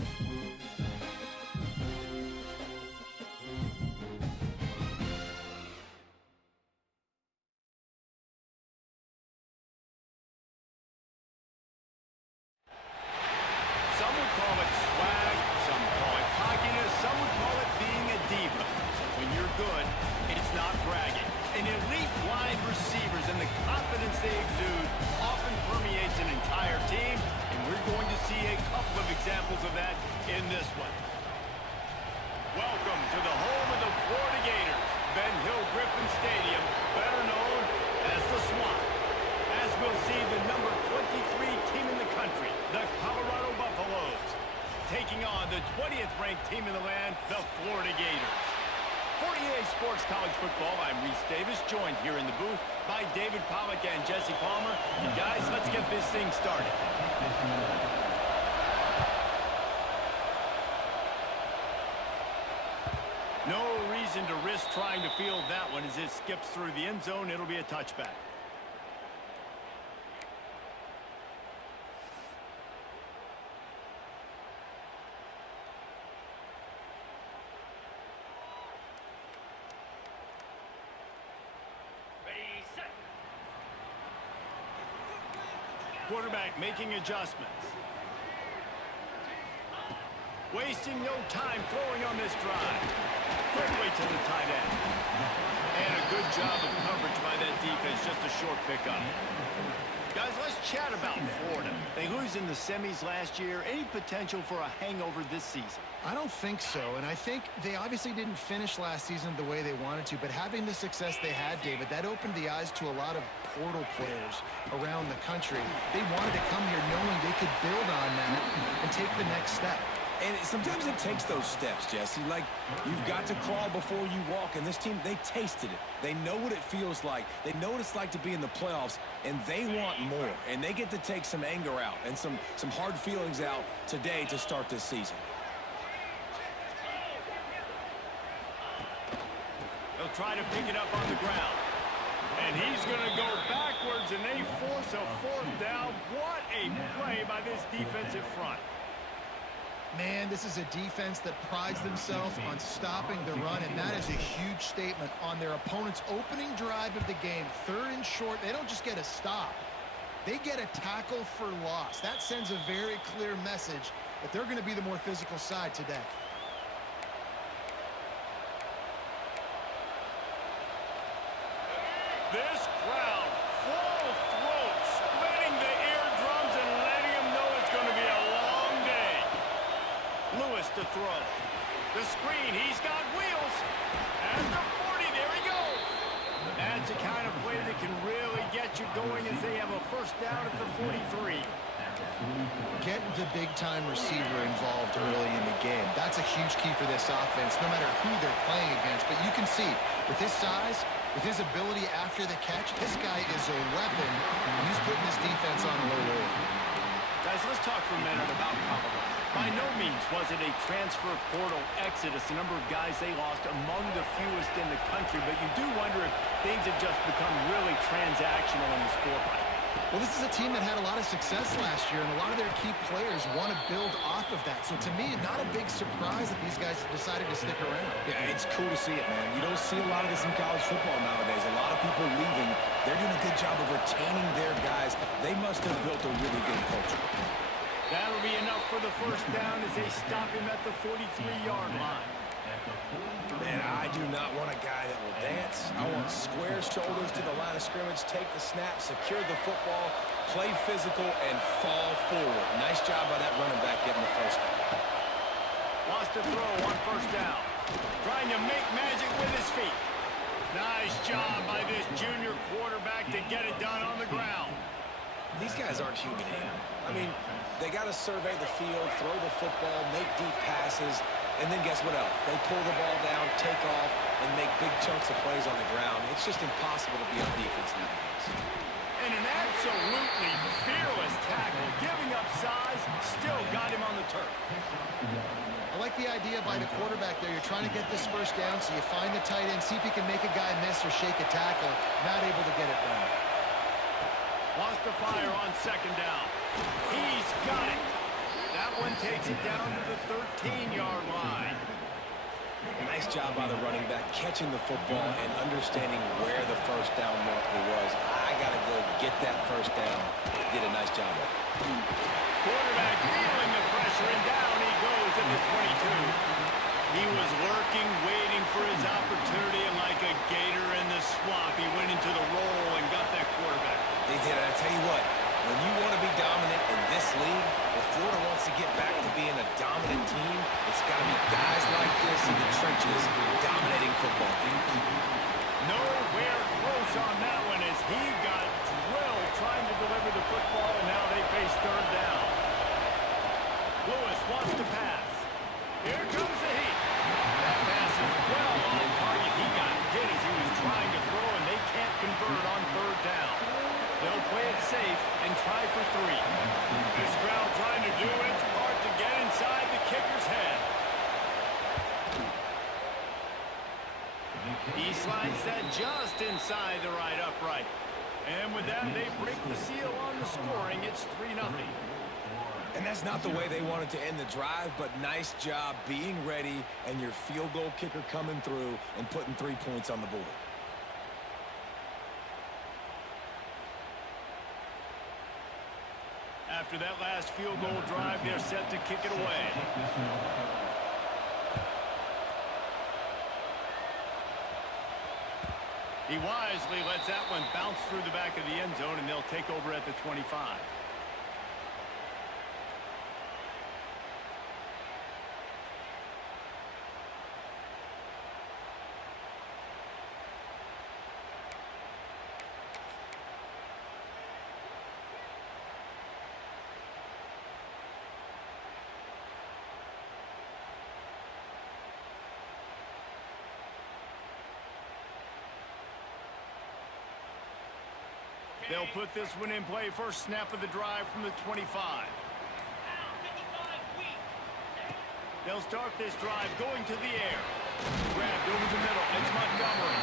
Some would call it swag, some call it cockiness, some would call it being a diva. When you're good, it's not bragging. An elite wide receivers and the confidence they exude often permeates an entire team, and we're going to see a couple of examples of that in this one. Welcome to the home of the Florida Gators, Ben Hill Griffin Stadium, better known as the Swamp. As we'll see the number 23 team in the country, the Colorado Buffaloes, taking on the 20th ranked team in the land, the Florida Gators. For EA Sports College Football, I'm Reese Davis, joined here in the booth by David Pollack and Jesse Palmer. And guys, let's get this thing started. No reason to risk trying to field that one as it skips through the end zone. It'll be a touchback. Quarterback making adjustments. Wasting no time throwing on this drive. Quickly to the tight end. And a good job of coverage by that defense. Just a short pickup. Guys, let's chat about Florida. They lose in the semis last year. Any potential for a hangover this season? I don't think so, and I think they obviously didn't finish last season the way they wanted to, but having the success they had, David, that opened the eyes to a lot of portal players around the country. They wanted to come here knowing they could build on that and take the next step. And sometimes it takes those steps, Jesse. Like, you've got to crawl before you walk. And this team, they tasted it. They know what it feels like. They know what it's like to be in the playoffs, and they want more. And they get to take some anger out and some hard feelings out today to start this season. They'll try to pick it up on the ground. And he's going to go backwards, and they force a fourth down. What a play by this defensive front. Man, this is a defense that prides themselves on stopping the run, and that is a huge statement on their opponent's opening drive of the game. 3rd and short, they don't just get a stop. They get a tackle for loss. That sends a very clear message that they're going to be the more physical side today. This crowd, full throat, splitting the eardrums and letting them know it's going to be a long day. Lewis to throw. The screen, he's got wheels. At the 40, there he goes. That's the kind of play that can really get you going as they have a first down at the 43. Get the big-time receiver involved early in the game. That's a huge key for this offense, no matter who they're playing against. But you can see, with his size, with his ability after the catch, this guy is a weapon, and he's putting this defense on a low roll. Guys, let's talk for a minute about Colorado. By no means was it a transfer portal exodus, the number of guys they lost among the fewest in the country, but you do wonder if things have just become really transactional in the sport right now. Well, this is a team that had a lot of success last year, and a lot of their key players want to build off of that. So to me, not a big surprise that these guys decided to stick around. Yeah, it's cool to see it, man. You don't see a lot of this in college football nowadays. A lot of people leaving. They're doing a good job of retaining their guys. They must have built a really good culture. That'll be enough for the first down as they stop him at the 43-yard line. Man, I do not want a guy that will dance. I want square shoulders to the line of scrimmage, take the snap, secure the football, play physical, and fall forward. Nice job by that running back getting the first down. Lost a throw on first down. Trying to make magic with his feet. Nice job by this junior quarterback to get it done on the ground. These guys aren't human. I mean, they got to survey the field, throw the football, make deep passes, and then guess what else? They pull the ball down, take off, and make big chunks of plays on the ground. It's just impossible to be on defense nowadays. And an absolutely fearless tackle, giving up size, still got him on the turf. I like the idea by the quarterback there. You're trying to get this first down, so you find the tight end, see if he can make a guy miss or shake a tackle. Not able to get it done. Lost the fire on second down. He's got it. That one takes it down to the 13-yard line. Nice job by the running back, catching the football and understanding where the first down marker was. I got to go get that first down. Did a nice job of it. Quarterback feeling the pressure, and down he goes at the 22. He was lurking, waiting for his opportunity, and like a gator in the swamp, he went into the roll and got that quarterback. They did, and I tell you what, when you want to be dominant in this league, if Florida wants to get back to being a dominant team, it's got to be guys like this in the trenches dominating football games. Nowhere close on that one as he got drilled trying to deliver the football, and now they face third down. Lewis wants to pass. Here comes the heat. That pass is well on target. He got hit as he was trying to throw, and they can't convert on third down. They'll play it safe and try for 3. This crowd trying to do its part to get inside the kicker's head. He slides that just inside the right upright. And with that, they break the seal on the scoring. It's 3-0. And that's not the way they wanted to end the drive, but nice job being ready and your field goal kicker coming through and putting 3 points on the board. After that last field goal drive, they're set to kick it away. He wisely lets that one bounce through the back of the end zone, and they'll take over at the 25. They'll put this one in play. First snap of the drive from the 25. They'll start this drive going to the air. Grabbed over the middle. It's Montgomery.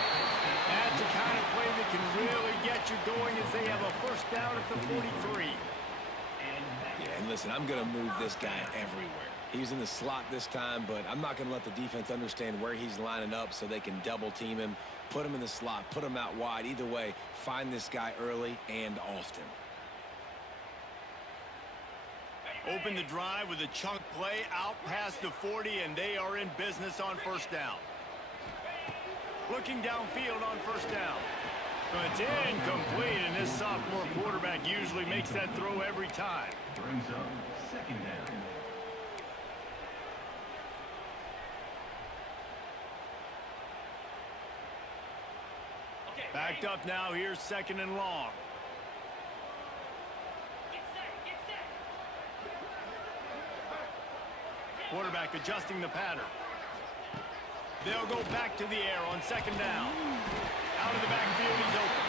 That's the kind of play that can really get you going as they have a first down at the 43. Yeah, and listen, I'm going to move this guy everywhere. He's in the slot this time, but I'm not going to let the defense understand where he's lining up so they can double team him, put him in the slot, put him out wide. Either way, find this guy early and often. Open the drive with a chunk play out past the 40, and they are in business on first down. Looking downfield on first down. But it's incomplete, and this sophomore quarterback usually makes that throw every time. Brings up second down. Backed up now. Here's second and long. Quarterback adjusting the pattern. They'll go back to the air on second down. Out of the backfield, he's open.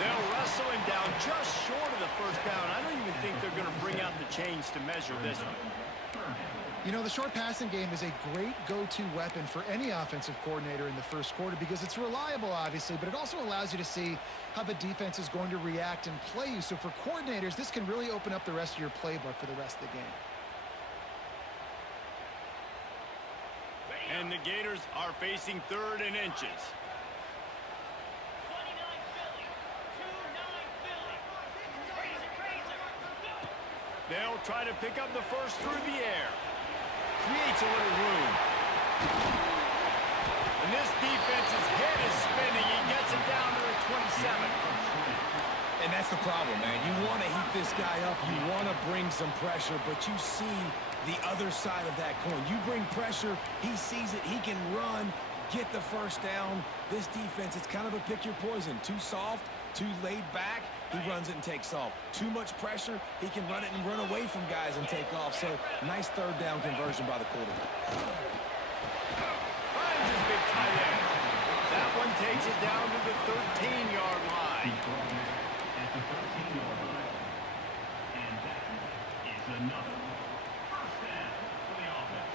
They'll wrestle him down just short of the first down. I don't even think they're going to bring out the chains to measure this one. You know, the short passing game is a great go-to weapon for any offensive coordinator in the first quarter because it's reliable, obviously, but it also allows you to see how the defense is going to react and play you. So for coordinators, this can really open up the rest of your playbook for the rest of the game. And the Gators are facing third and inches. They'll try to pick up the first through the air. Creates a little room. And this defense's head is spinning. He gets it down to the 27. And that's the problem, man. You want to heat this guy up. You want to bring some pressure, but you see the other side of that coin. You bring pressure, he sees it, he can run, get the first down. This defense, it's kind of a pick your poison. Too soft, too laid back, he runs it and takes off. Too much pressure, he can run it and run away from guys and take off. So, nice third down conversion by the quarterback. Finds his big tight end. That one takes it down to the 13-yard line. At the 13-yard line. And that is another first down for the offense.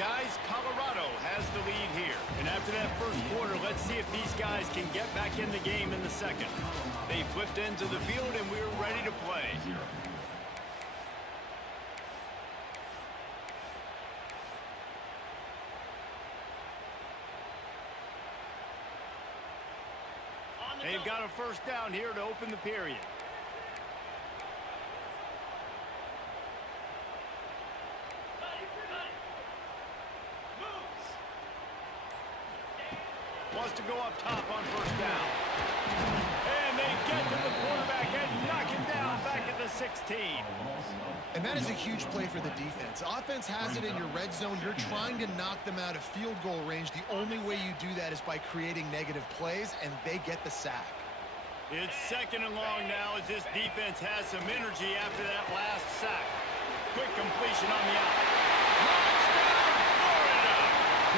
Guys, Colorado has the lead here. And after that first quarter, let's see if these guys can get back in the game in the second. They flipped into the field, and we're ready to play. They've got a first down here to open the period. Wants to go up top on first down. And they get to the quarterback and knock him down back at the 16. And that is a huge play for the defense. Offense has it in your red zone. You're trying to knock them out of field goal range. The only way you do that is by creating negative plays, and they get the sack. It's second and long now as this defense has some energy after that last sack. Quick completion on the out. Touchdown, Florida!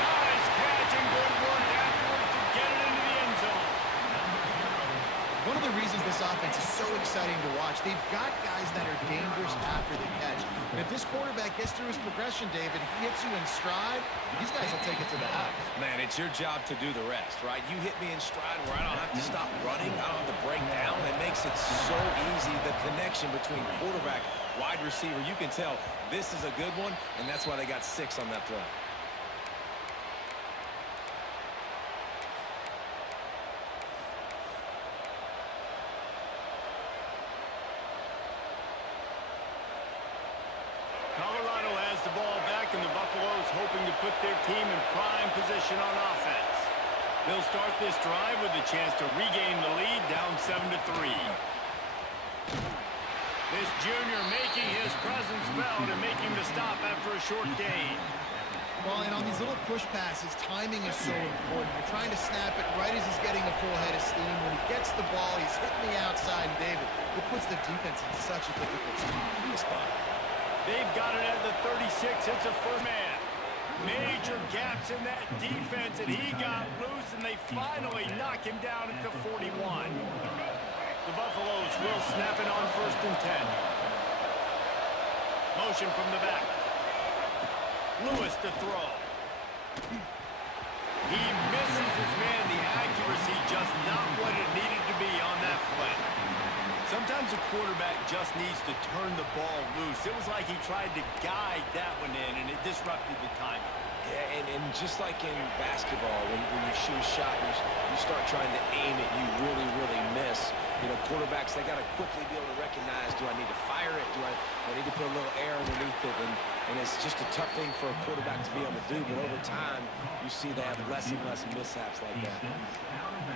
Nice catch and good work afterwards to get it into the end zone. One of the reasons this offense is so exciting to watch, they've got guys that are dangerous after the catch. And if this quarterback gets through his progression, David, he hits you in stride, these guys will take it to the house. Man, it's your job to do the rest, right? You hit me in stride where I don't have to stop running. I don't have to break down. It makes it so easy, the connection between quarterback, wide receiver. You can tell this is a good one, and that's why they got 6 on that play. Colorado has the ball back, and the Buffaloes hoping to put their team in prime position on offense. They'll start this drive with a chance to regain the lead, down 7-3. This junior making his presence felt and making the stop after a short gain. Well, and on these little push passes, timing is so important. You're trying to snap it right as he's getting a full head of steam. When he gets the ball, he's hitting the outside, and David, it puts the defense in such a difficult spot. They've got it at the 36. It's a first man. Major gaps in that defense, and he got loose, and they finally knock him down at the 41. The Buffaloes will snap it on 1st and 10. Motion from the back. Lewis to throw. He misses his man. The accuracy just not what it needed to be on that play. Sometimes a quarterback just needs to turn the ball loose. It was like he tried to guide that one in, and it disrupted the timing. Yeah, and just like in basketball, when you shoot a shot, you start trying to aim it, you really miss. You know, quarterbacks, they got to quickly be able to recognize, do I need to fire it? Do I need to put a little air underneath it? And it's just a tough thing for a quarterback to be able to do. But over time, you see they have less and less mishaps like that.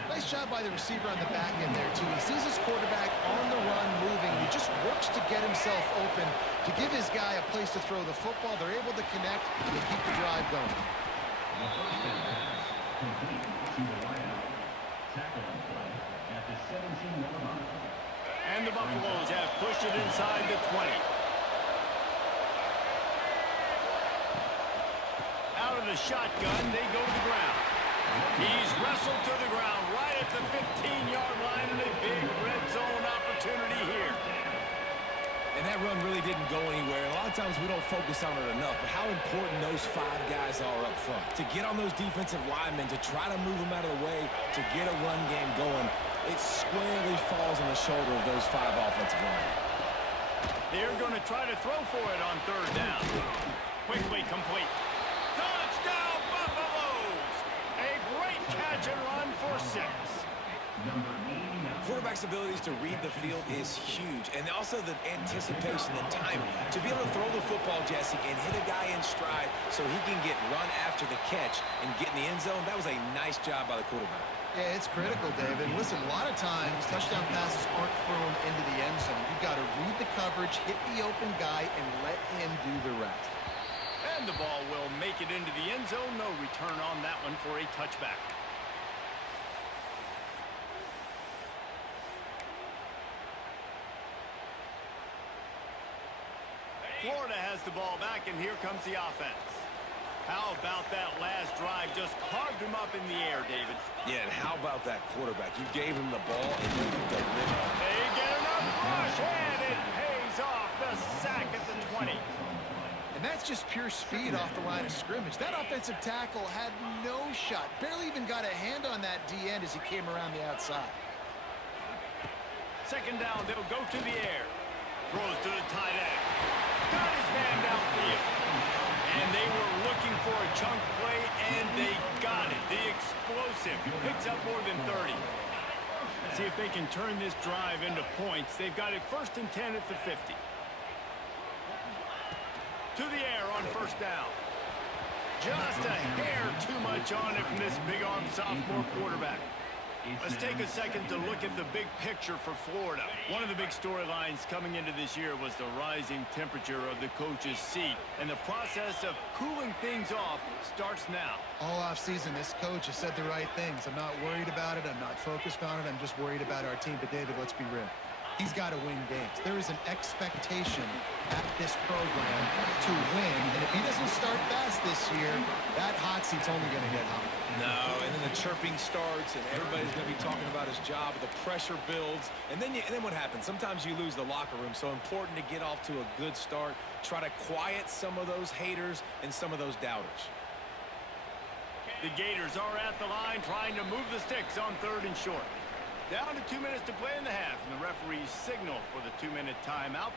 Nice job by the receiver on the back end there, too. He sees his quarterback on the run moving, and he just works to get himself open to give his guy a place to throw the football. They're able to connect and keep the drive going. And the Buffaloes have pushed it inside the 20. Out of the shotgun, they go to the ground. He's wrestled to the ground right at the 15-yard line, and a big red zone opportunity here. And that run really didn't go anywhere. A lot of times we don't focus on it enough, but how important those 5 guys are up front. To get on those defensive linemen, to try to move them out of the way, to get a run game going, it squarely falls on the shoulder of those 5 offensive linemen. They're going to try to throw for it on 3rd down. Quickly complete. Touchdown, Buffaloes! A great catch and run for 6. Quarterback's abilities to read the field is huge, and also the anticipation, the timing. To be able to throw the football, Jesse, and hit a guy in stride so he can get run after the catch and get in the end zone, that was a nice job by the quarterback. Yeah, it's critical, David. Listen, a lot of times, touchdown passes aren't thrown into the end zone. You've got to read the coverage, hit the open guy, and let him do the rest. And the ball will make it into the end zone. No return on that one for a touchback. Florida has the ball back, and here comes the offense. How about that last drive? Just carved him up in the air, David. Yeah, and how about that quarterback? You gave him the ball, and you delivered. They get enough rush, and it pays off. The sack at the 20. And that's just pure speed off the line of scrimmage. That offensive tackle had no shot. Barely even got a hand on that D-end as he came around the outside. 2nd down, they'll go to the air. Throws to the tight end. Got his man downfield. And they were looking for a chunk play, and they got it. The explosive picks up more than 30. See if they can turn this drive into points. They've got it 1st and 10 at the 50. To the air on 1st down. Just a hair too much on it from this big-arm sophomore quarterback. Let's take a second to look at the big picture for Florida. One of the big storylines coming into this year was the rising temperature of the coach's seat, and the process of cooling things off starts now. All offseason, this coach has said the right things. I'm not worried about it. I'm not focused on it. I'm just worried about our team. But, David, let's be real. He's got to win games. There is an expectation at this program to win, and if he doesn't start fast this year, that hot seat's only going to get hot. No, and then the chirping starts, and everybody's going to be talking about his job. The pressure builds, and then what happens? Sometimes you lose the locker room. So important to get off to a good start. Try to quiet some of those haters and some of those doubters. The Gators are at the line trying to move the sticks on 3rd and short. Down to 2 minutes to play in the half, and the referee's signal for the 2-minute timeout.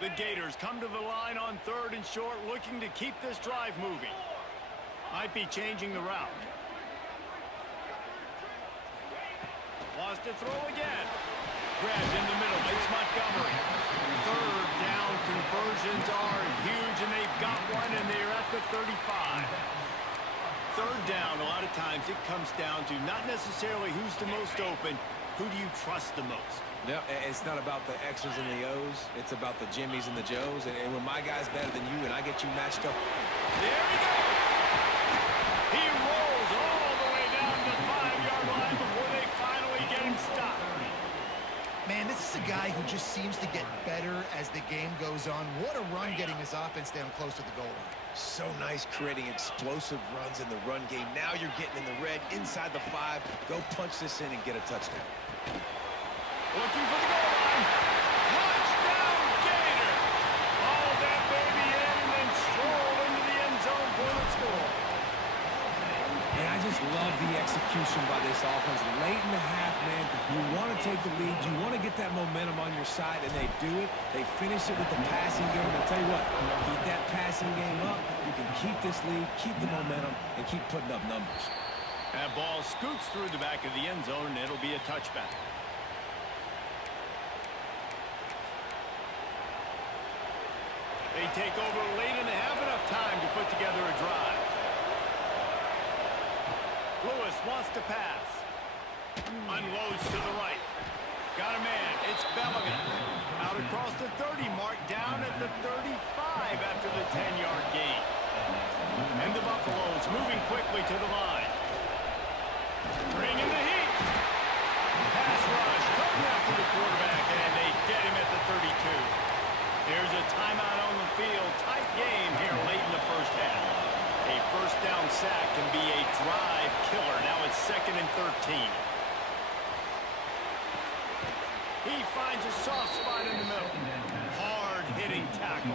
The Gators come to the line on 3rd and short, looking to keep this drive moving. Might be changing the route. Wants to throw again. Grabbed in the middle. It's Montgomery. 3rd down conversions are huge, and they've got one, and they're at the 35. 3rd down, a lot of times it comes down to not necessarily who's the most open, who do you trust the most? Yeah, it's not about the X's and the O's. It's about the Jimmys and the Joes. And when my guy's better than you and I get you matched up. There he goes. He rolls all the way down to the 5-yard line before they finally get him stopped. Man, this is a guy who just seems to get better as the game goes on. What a run getting his offense down close to the goal line. So nice creating explosive runs in the run game. Now you're getting in the red inside the 5. Go punch this in and get a touchdown. Looking for the goal line. Touchdown, Gator! Hauled that baby in and then strolled into the end zone for the score. And I just love the execution by this offense. Late in the half, man, you want to take the lead. You want to get that momentum on your side, and they do it. They finish it with the passing game. I'll tell you what, keep that passing game up. You can keep this lead, keep the momentum, and keep putting up numbers. That ball scoots through the back of the end zone, and it'll be a touchback. They take over late in the half, enough time to put together a drive. Lewis wants to pass. Unloads to the right. Got a man. It's Bellamy. Out across the 30 mark, down at the 35 after the 10-yard gain. And the Buffaloes moving quickly to the line. Bringing the heat. Pass rush. Coming after the quarterback, and they get him at the 32. There's a timeout on the field. Tight game here late in the first half. A 1st down sack can be a drive killer. Now it's 2nd and 13. He finds a soft spot in the middle. Hard-hitting tackle.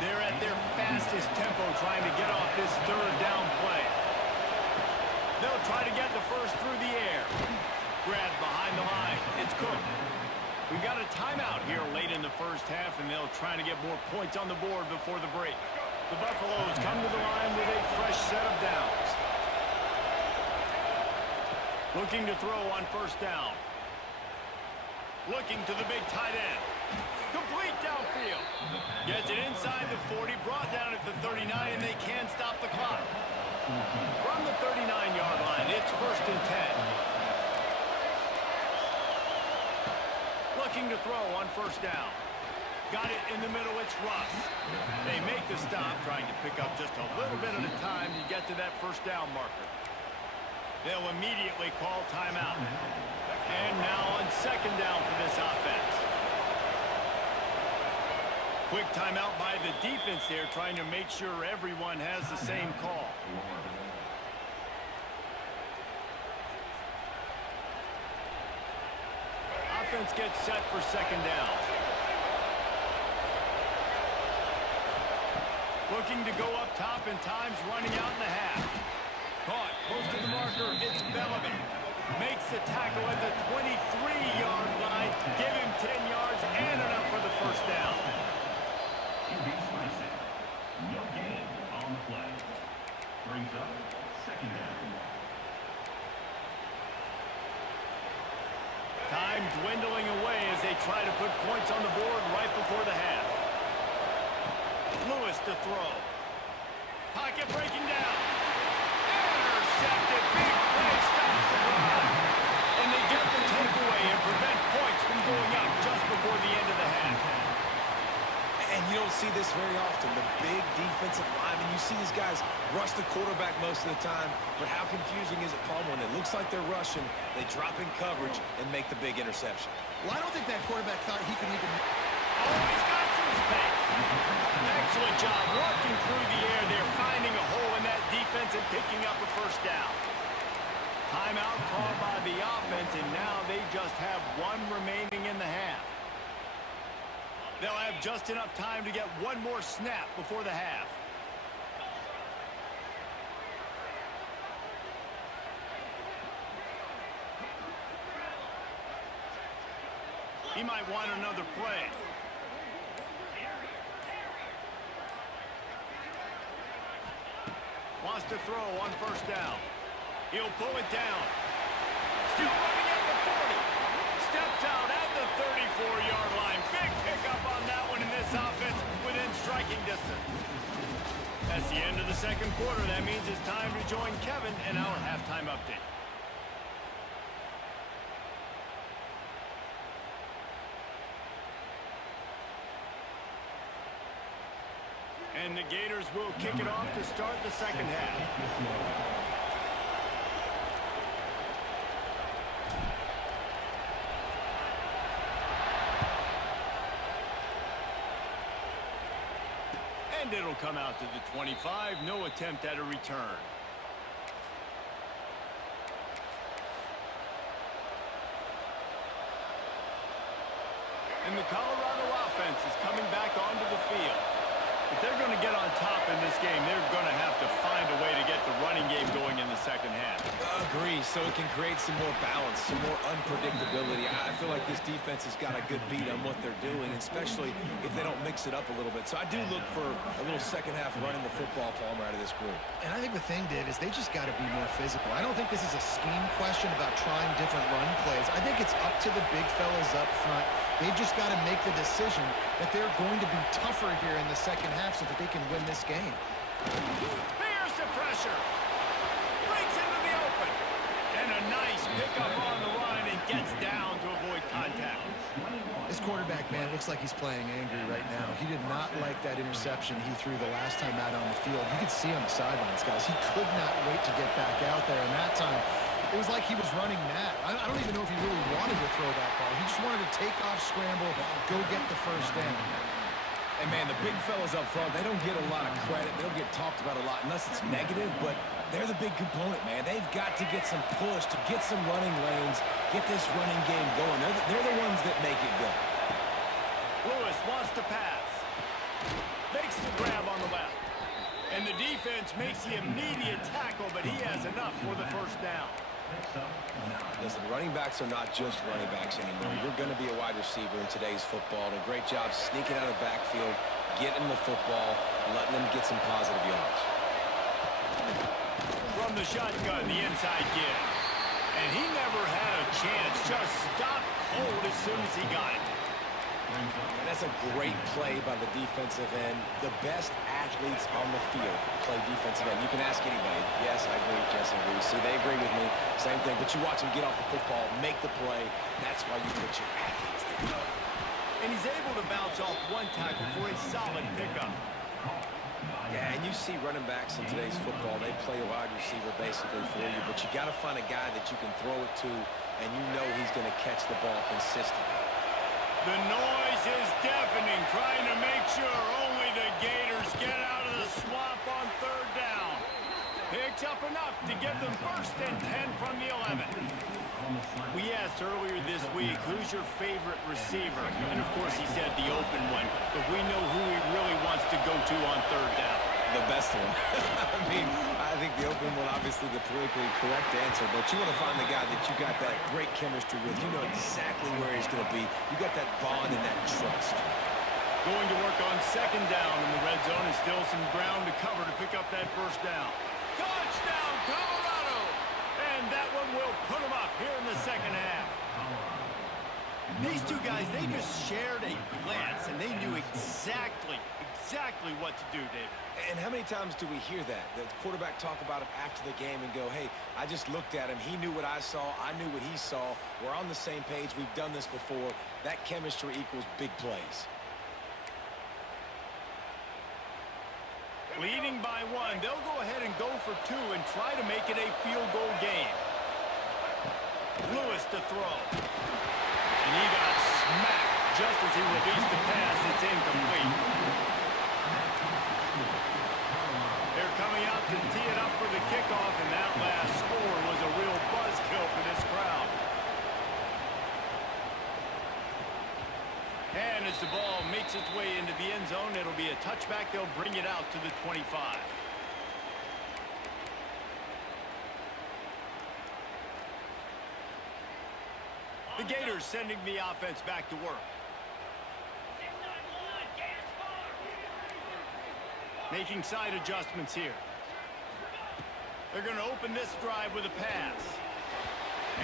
They're at their fastest tempo trying to get off this 3rd down play. They'll try to get the first through the air. Grabbed behind the line. It's Cook. We've got a timeout here late in the first half, and they'll try to get more points on the board before the break. The Buffaloes come to the line with a fresh set of downs. Looking to throw on 1st down. Looking to the big tight end. Complete downfield. Gets it inside the 40, brought down at the 39, and they can't stop the clock. From the 39-yard line, it's 1st and 10. Looking to throw on 1st down. Got it in the middle, it's Russ. They make the stop, trying to pick up just a little bit at a time to get to that 1st down marker. They'll immediately call timeout. And now on 2nd down for this offense. Quick timeout by the defense there, trying to make sure everyone has the same call. Offense gets set for 2nd down. Looking to go up top, and time's running out in the half. Caught close to the marker. It's Bellamy. Makes the tackle at the 23-yard line. Give him 10 yards and enough for the 1st down. QB slicing. No gain on the play. Brings up second down. Time dwindling away as they try to put points on the board right before the half. Lewis to throw. Pocket breaking down. Intercepted. Big play stops the run. And they get the takeaway and prevent points from going up just before the end of the half. And you don't see this very often. The big defensive linemen, you see these guys rush the quarterback most of the time, but how confusing is it, Paul, when it looks like they're rushing, they drop in coverage and make the big interception? Well, I don't think that quarterback thought he could even... Oh, he's got some space. Excellent job working through the air there, finding a hole in that defense and picking up a first down. Timeout called by the offense, and now they just have one remaining in the half. They'll have just enough time to get one more snap before the half. He might want another play. Wants to throw on first down. He'll pull it down. Still running at the 40. Steps out at the 34-yard line. Big pickup on that one in this offense within striking distance. That's the end of the second quarter. That means it's time to join Kevin in our halftime update. And the Gators will kick it off to start the second half. And it'll come out to the 25. No attempt at a return. And the Colorado offense is coming back onto the field. If they're going to get on top in this game, they're going to have to find a way to get the running game going in the second half. Agree, so it can create some more balance, some more unpredictability. I feel like this defense has got a good beat on what they're doing, especially if they don't mix it up a little bit. So I do look for a little second half running the football, Palmer, out of this group. And I think the thing, Dave, is they just got to be more physical. I don't think this is a scheme question about trying different run plays. I think it's up to the big fellas up front. They've just got to make the decision that they're going to be tougher here in the second half so that they can win this game. Here's the pressure. Breaks into the open. And a nice pickup on the run and gets down to avoid contact. This quarterback, man, looks like he's playing angry right now. He did not like that interception he threw the last time out on the field. You could see on the sidelines, guys. He could not wait to get back out there. And that time, it was like he was running mad. I don't even know if he really wanted to throw that ball. He just wanted to take off, scramble, go get the first down. And, man, the big fellas up front, they don't get a lot of credit. They don't get talked about a lot unless it's negative, but they're the big component, man. They've got to get some push, to get some running lanes, get this running game going. They're the ones that make it go. Lewis wants to pass. Makes the grab on the left. And the defense makes the immediate tackle, but he has enough for the first down. Listen, running backs are not just running backs anymore. You're going to be a wide receiver in today's football. And a great job sneaking out of the backfield, getting the football, letting them get some positive yards. From the shotgun, the inside give. And he never had a chance. Just stopped cold as soon as he got it. And that's a great play by the defensive end. The best athletes on the field play defensive end. You can ask anybody. Yes, I agree, Jesse agrees. See, they agree with me. Same thing. But you watch them get off the football, make the play. That's why you put your athletes there. And he's able to bounce off one tackle for a solid pickup. Yeah, and you see running backs in today's football, they play a wide receiver basically for you, but you got to find a guy that you can throw it to, and you know he's going to catch the ball consistently. The noise is deafening, trying to make sure only the Gators get out of the swamp on third down. Picks up enough to get them first and 10 from the 11. We asked earlier this week, who's your favorite receiver? And of course he said the open one, but we know who he really wants to go to on third down. The best one. I mean, I think the open one, obviously the politically correct answer, but you want to find the guy that you got that great chemistry with. You know exactly where he's going to be. You got that bond and that trust. Going to work on second down in the red zone, and still some ground to cover to pick up that first down. Touchdown, Colorado! And that one will put them up here in the second half. These two guys, they just shared a glance, and they knew exactly what to do, David. And how many times do we hear that? The quarterback talk about it after the game and go, hey, I just looked at him. He knew what I saw. I knew what he saw. We're on the same page. We've done this before. That chemistry equals big plays. Leading by one, they'll go ahead and go for two and try to make it a field goal game. Lewis to throw. And he got smacked just as he released the pass. It's incomplete. They're coming out to tee it up for the kickoff, and that last score was a real buzzkill for this crowd. And as the ball makes its way into the end zone, it'll be a touchback. They'll bring it out to the 25. The Gators sending the offense back to work. Making side adjustments here. They're going to open this drive with a pass.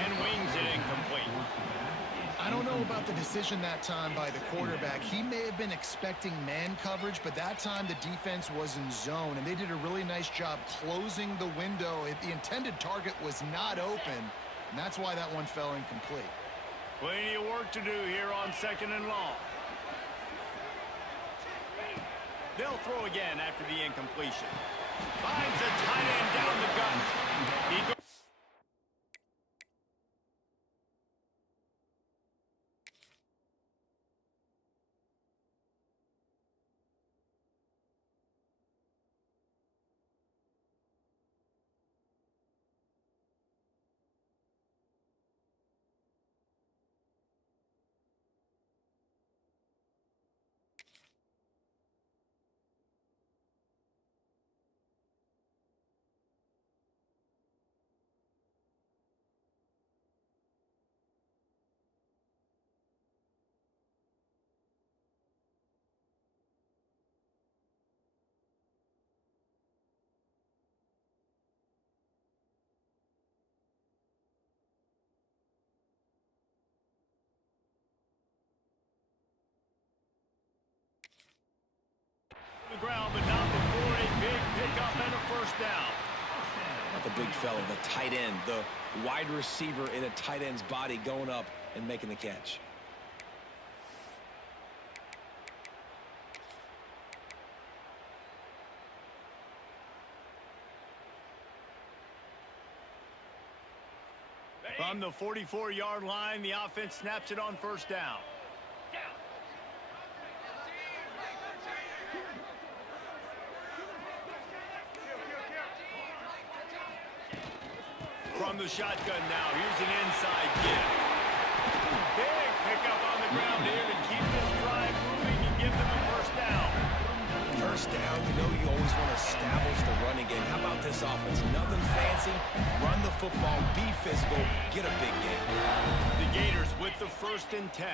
And wings it incomplete. I don't know about the decision that time by the quarterback. He may have been expecting man coverage, but that time the defense was in zone, and they did a really nice job closing the window. The intended target was not open, and that's why that one fell incomplete. Plenty of work to do here on second and long. They'll throw again after the incompletion. Finds a tight end down the gut. He goes. The ground, but not before a big pickup and a first down. Not the big fella, the tight end, the wide receiver in a tight end's body going up and making the catch. From the 44-yard line, the offense snaps it on first down. From the shotgun now, here's an inside gift. Big pickup on the ground here to keep this drive moving and give them a first down. First down, you know you always want to establish the running game. How about this offense? Nothing fancy. Run the football, be physical, get a big game. The Gators with the first and 10.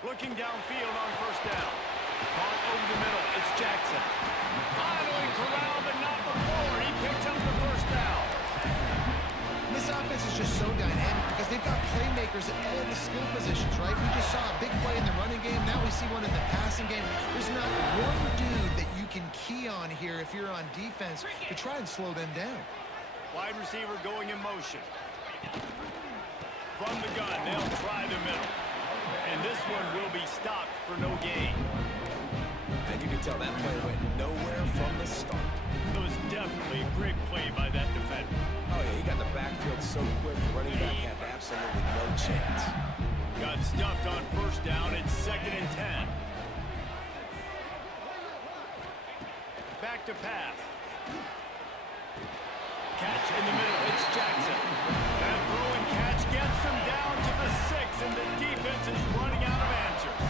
Looking downfield on first down. Caught over the middle. It's Jackson. Finally corralled, but not before. He picks up the first down. This offense is just so dynamic because they've got playmakers at all the skill positions, right? We just saw a big play in the running game. Now we see one in the passing game. There's not one dude that you can key on here if you're on defense to try and slow them down. Wide receiver going in motion. From the gun, they'll try the middle. And this one will be stopped for no gain. And you can tell that play went nowhere from the start. It was definitely a great play by that defender. Oh, yeah, he got the backfield so quick, the running back had absolutely no chance. Got stuffed on first down. It's second and 10. Back to pass. Catch in the middle. It's Jackson. That throw and catch gets them down to the 6, and the defense is running out of answers.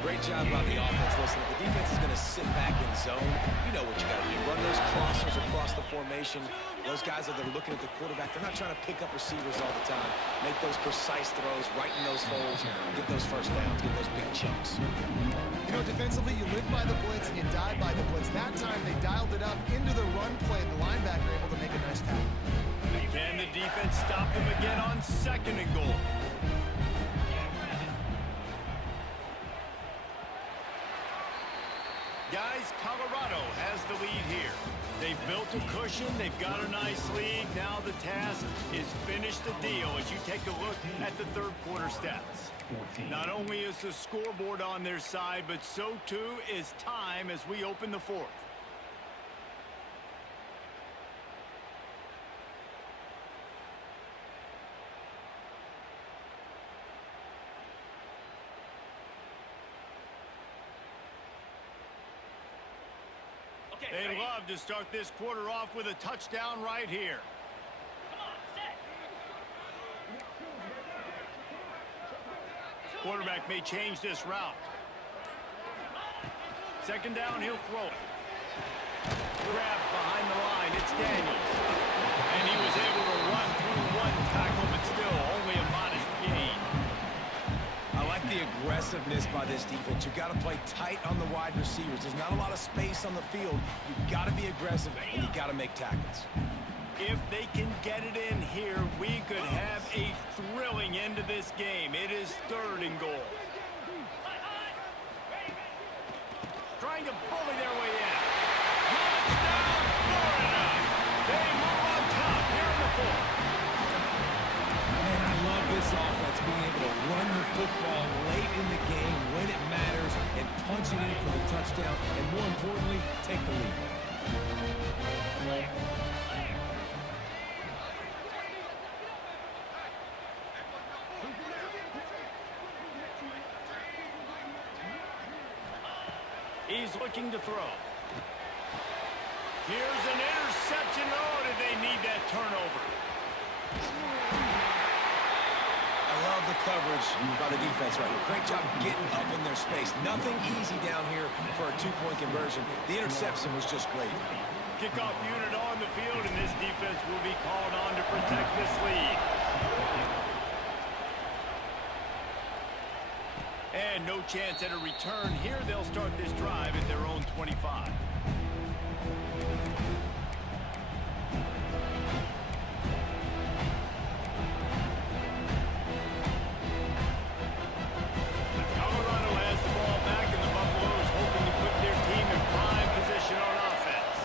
Great job by the offense. Listen, if the defense is going to sit back in zone, you know what you got to do. Run those crossers across the formation. Those guys that are looking at the quarterback, they're not trying to pick up receivers all the time. Make those precise throws right in those holes, get those first downs, get those big chunks. You know, defensively, you live by the blitz and you die by the blitz. That time, they dialed it up into the run play, and the linebacker able to make a nice tackle. Can the defense stop them again on 2nd and goal? Guys, Colorado has the lead here. They've built a cushion. They've got a nice lead. Now the task is finish the deal as you take a look at the third quarter stats. Not only is the scoreboard on their side, but so too is time as we open the fourth. They'd love to start this quarter off with a touchdown right here. Quarterback may change this route. 2nd down, he'll throw it. Grab behind the line, it's Daniels. And he was able to run through one tackle, but still only a modest gain. I like the aggressiveness by this defense. You've got to play tight on the wide receivers. There's not a lot of space on the field. You've got to be aggressive, and you've got to make tackles. If they can get it in here, we could have a thrilling end to this game. It is 3rd and goal. Trying to bully their way in. Touchdown, Florida! They move on top here in the 4th. Man, I love this offense being able to run the football late in the game when it matters and punch it in for the touchdown, and more importantly, take the lead. He's looking to throw. Here's an interception. Oh, did they need that turnover? I love the coverage by the defense right here. Great job getting up in their space. Nothing easy down here for a 2-point conversion. The interception was just great. Kickoff unit on the field, and this defense will be called on to protect this lead. And no chance at a return here. They'll start this drive at their own 25. Colorado has the ball back, and the Buffaloes hoping to put their team in prime position on offense.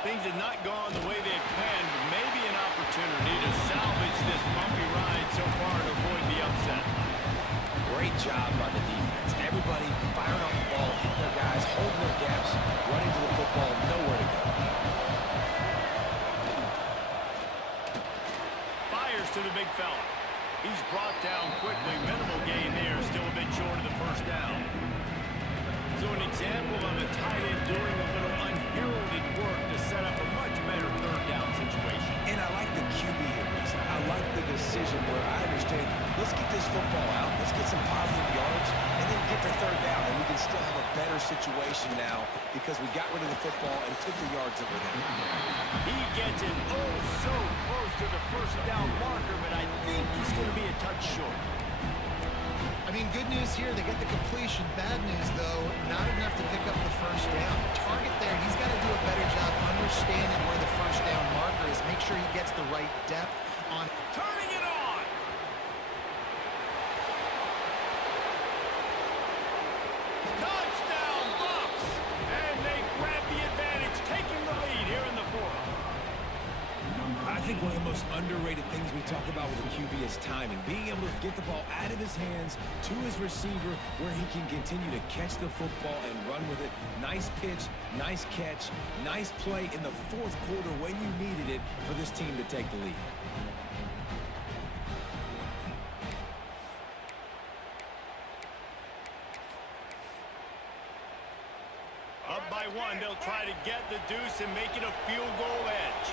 Things have not gone the way they had planned, but maybe an opportunity to salvage this bumpy ride so far to avoid the upset. Great job by the defense. Everybody firing off the ball, hitting their guys, holding their gaps, running to the football, nowhere to go. Fires to the big fella. He's brought down quickly. Minimal gain there, still a bit short of the first down. So an example of a tight end doing a little unheralded work to set up a much better 3rd down situation. And I like the QB here, Reese. I like the decision where I understand, let's get this football out, let's get some positive yards, and then get to 3rd down, and we can still have a better situation now because we got rid of the football and took the yards that were there. He gets it oh so close to the first down marker, but I think he's going to be a touch short. I mean, good news here, they get the completion. Bad news, though, not enough to pick up the first down. Target there, he's got to do a better job understanding where the first down marker is. Make sure he gets the right depth on. Turning it on! Touchdown, Buffs! And they grab the advantage, taking the lead here in the 4th. I think one of the most underrated things we talk about with a QB is timing. Being able to get the ball out of his hands to his receiver where he can continue to catch the football and run with it. Nice pitch, nice catch, nice play in the 4th quarter when you needed it for this team to take the lead. Up by 1, they'll try to get the deuce and make it a field goal edge.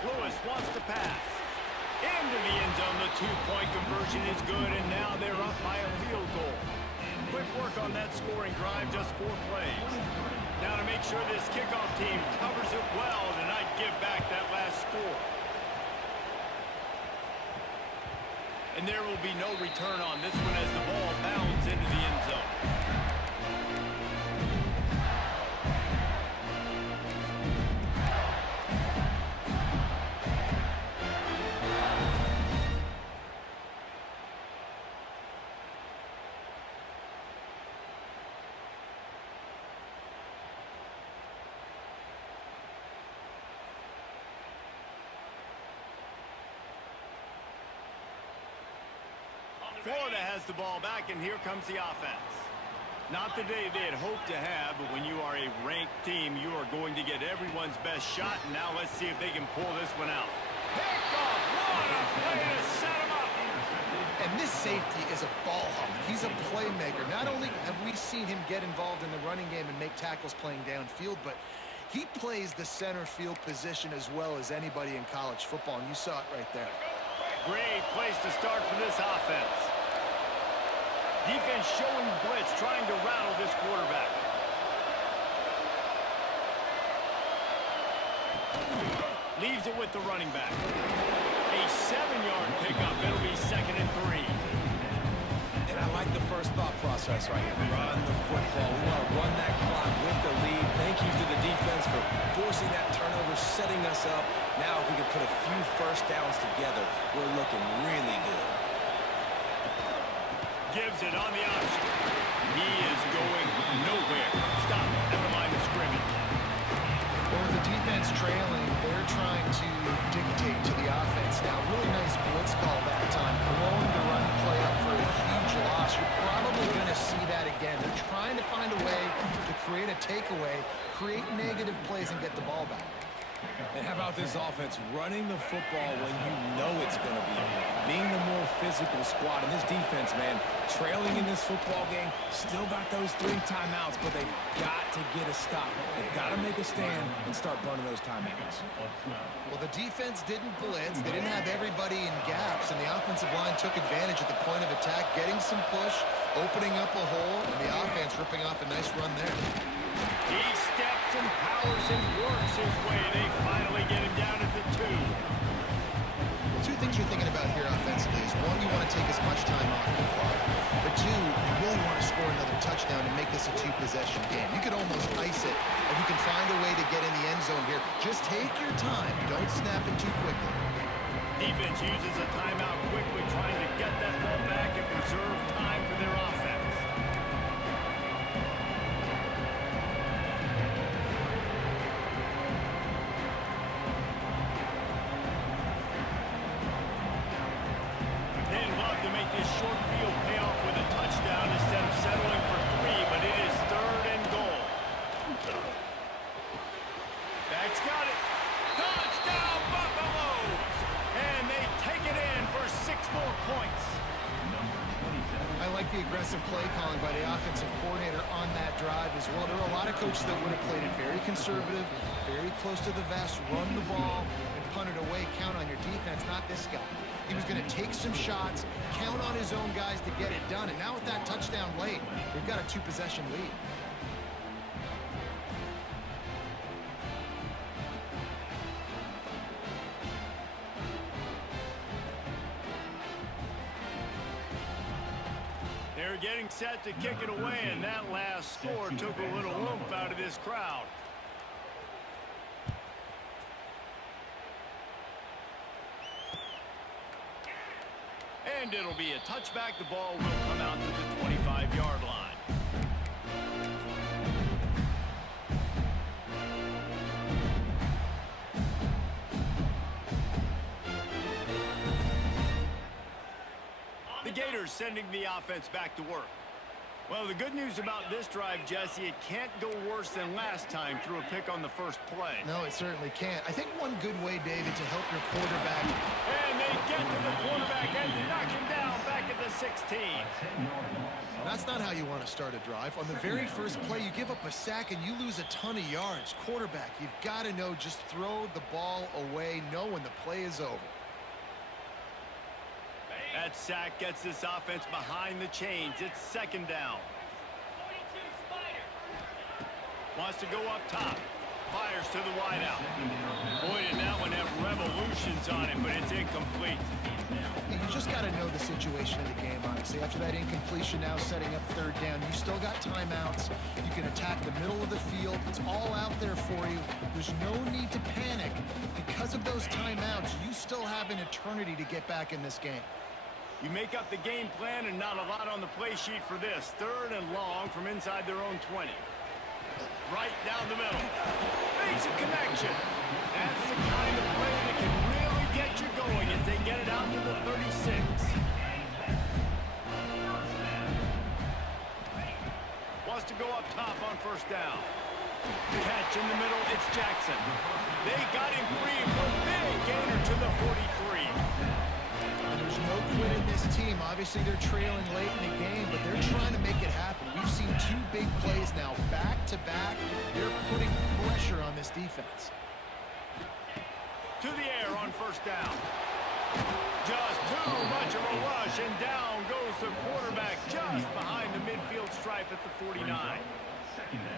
Lewis wants to pass. Into the end zone, the two-point conversion is good, and now they're up by a field goal. Quick work on that scoring drive, just 4 plays. Now to make sure this kickoff team covers it well to not give back that last score. And there will be no return on this one as the ball bounds into the end zone. Florida has the ball back, and here comes the offense. Not the day they had hoped to have, but when you are a ranked team, you are going to get everyone's best shot, and now let's see if they can pull this one out. Picked off! What a play to set him up! And this safety is a ball hawk. He's a playmaker. Not only have we seen him get involved in the running game and make tackles playing downfield, but he plays the center field position as well as anybody in college football, and you saw it right there. Great place to start for this offense. Defense showing blitz, trying to rattle this quarterback. Leaves it with the running back. A 7-yard pickup. It'll be 2nd and 3. And I like the first thought process right here. Run the football. We want to run that clock with the lead. Thank you to the defense for forcing that turnover, setting us up. Now if we can put a few first downs together, we're looking really good. Gives it on the option. He is going nowhere. Stop at the line of scrimmage. Well, with the defense trailing, they're trying to dictate to the offense now. Really nice blitz call that time. Blowing the run play up for a huge loss. You're probably going to see that again. They're trying to find a way to create a takeaway, create negative plays, and get the ball back. And how about this offense running the football when you know it's going to be a win? Being the more physical squad. And this defense, man, trailing in this football game, still got those 3 timeouts, but they've got to get a stop. They've got to make a stand and start burning those timeouts. Well, the defense didn't blitz. They didn't have everybody in gaps, and the offensive line took advantage at the point of attack, getting some push, opening up a hole, and the offense ripping off a nice run there. He steps and powers and works his way. They finally get him down at the 2. Well, 2 things you're thinking about here offensively is, 1, you want to take as much time off the clock, but 2, you really want to score another touchdown and make this a 2-possession game. You could almost ice it if you can find a way to get in the end zone here. Just take your time. Don't snap it too quickly. Defense uses a timeout quickly, trying to get that ball back and preserve time for their offense. They'd love to make this short field pay off with a touchdown instead of settling for 3, but it is 3rd and goal. Dak's got it. Touchdown, Buffaloes! And they take it in for 6 more points. I like the aggressive play calling by the offensive coordinator on that drive as well. There are a lot of coaches that would have played it very conservative, very close to the vest, run the ball, and punt it away. Count on your defense, not this guy. He was going to take some shots, count on his own guys to get it done. And now with that touchdown late, they've got a 2-possession lead. They're getting set to kick it away, and that last score took a little oomph out of this crowd. And it'll be a touchback. The ball will come out to the 25-yard line. The Gators sending the offense back to work. Well, the good news about this drive, Jesse, it can't go worse than last time through a pick on the first play. No, it certainly can't. I think one good way, David, to help your quarterback. And they get to the quarterback and knock him down back at the 16. That's not how you want to start a drive. On the very first play, you give up a sack and you lose a ton of yards. Quarterback, you've got to know, just throw the ball away, know when the play is over. That sack gets this offense behind the chains. It's second down. Wants to go up top. Fires to the wideout. Boy, did that one have revolutions on it, but it's incomplete. You just got to know the situation of the game, honestly. After that incompletion, now setting up third down, you still got timeouts. You can attack the middle of the field. It's all out there for you. There's no need to panic. Because of those timeouts, you still have an eternity to get back in this game. You make up the game plan and not a lot on the play sheet for this. Third and long from inside their own 20. Right down the middle. Makes a connection. That's the kind of play that can really get you going as they get it out to the 36. Wants to go up top on first down. Catch in the middle, it's Jackson. They got him free for a big gainer to the 43. There's no quit in this team. Obviously, they're trailing late in the game, but they're trying to make it happen. We've seen two big plays now, back-to-back. They're putting pressure on this defense. To the air on first down. Just too much of a rush, and down goes the quarterback just behind the midfield stripe at the 49.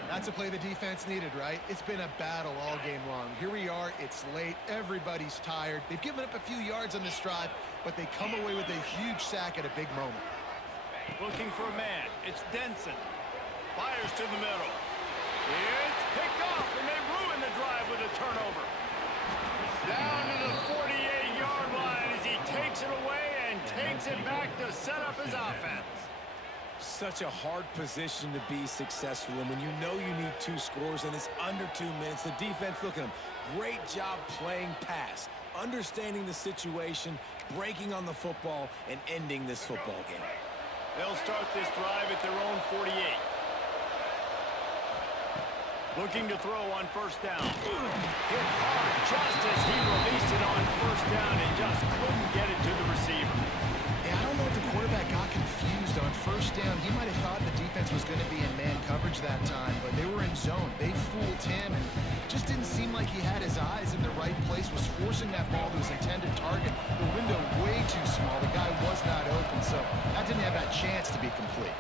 That's a play the defense needed, right? It's been a battle all game long. Here we are. It's late. Everybody's tired. They've given up a few yards on this drive, but they come away with a huge sack at a big moment. Looking for a man. It's Denson. Fires to the middle. It's picked off, and they ruin the drive with a turnover. Down to the 48-yard line as he takes it away and takes it back to set up his offense. Such a hard position to be successful in when you know you need 2 scores and it's under 2 minutes. The defense, look at them. Great job playing pass, understanding the situation, breaking on the football, and ending this football game. They'll start this drive at their own 48. Looking to throw on first down. Hit hard just as he released it on first down and just couldn't get it to the receiver. Yeah, I don't know if the quarterback got confused on first down. He might have thought the defense was going to be in man coverage that time, but they were in zone. They fooled him and just didn't seem like he had his eyes in the right place, was forcing that ball to his intended target. The window way too small. The guy was not open, so that didn't have that chance to be complete.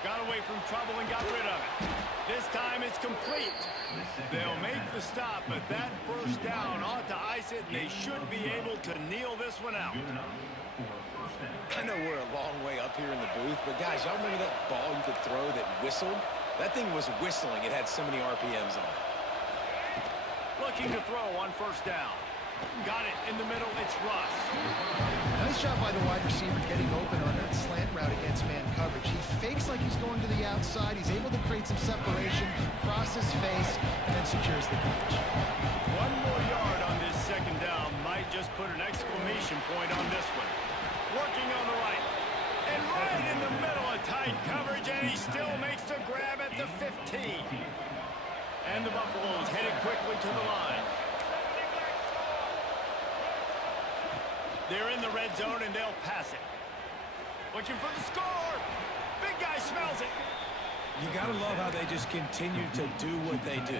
Got away from trouble and got rid of it. This time it's complete. They'll make the stop, but that first down ought to ice it, and they should be able to kneel this one out. I know we're a long way up here in the booth, but guys, y'all remember that ball you could throw that whistled? That thing was whistling. It had so many RPMs on it. Looking to throw on first down. Got it in the middle. It's Russ. Nice job by the wide receiver getting open on that slant route against man coverage. He fakes like he's going to the outside. He's able to create some separation, cross his face, and then secures the coverage. One more yard on this second down might just put an exclamation point on this one. Working on the right. And right in the middle of tight coverage, and he still makes the grab at the 15. And the Buffaloes headed quickly to the line. They're in the red zone, and they'll pass it. Looking for the score. Big guy smells it. You got to love how they just continue to do what they do.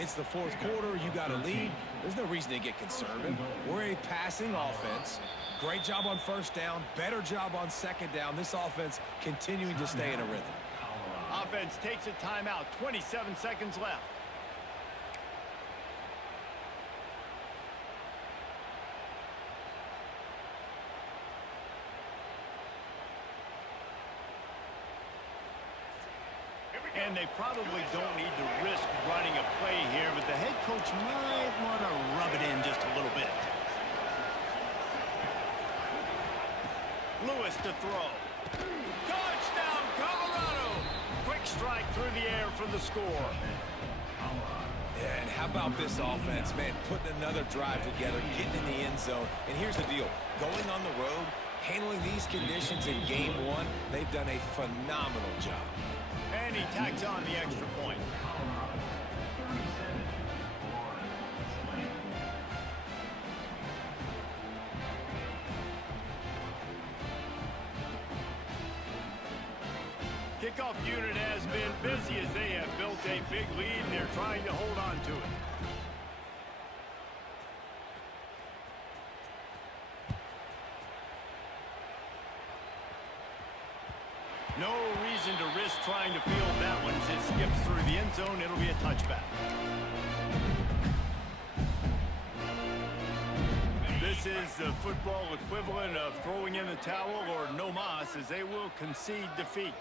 It's the fourth quarter. You got a lead. There's no reason to get conservative. We're a passing offense. Great job on first down. Better job on second down. This offense continuing to stay in a rhythm. Offense takes a timeout. 27 seconds left. And they probably don't need to risk running a play here, but the head coach might want to rub it in just a little bit. Lewis to throw. Touchdown, Colorado! Quick strike through the air for the score. Yeah, and how about this offense, man? Putting another drive together, getting in the end zone. And here's the deal. Going on the road, handling these conditions in game one, they've done a phenomenal job. And he tacks on the extra point. Kickoff unit has been busy as they have built a big lead, and they're trying to hold on to it. No reason to risk trying to field that one as it skips through the end zone. It'll be a touchback. This is the football equivalent of throwing in the towel or no mas, as they will concede defeat.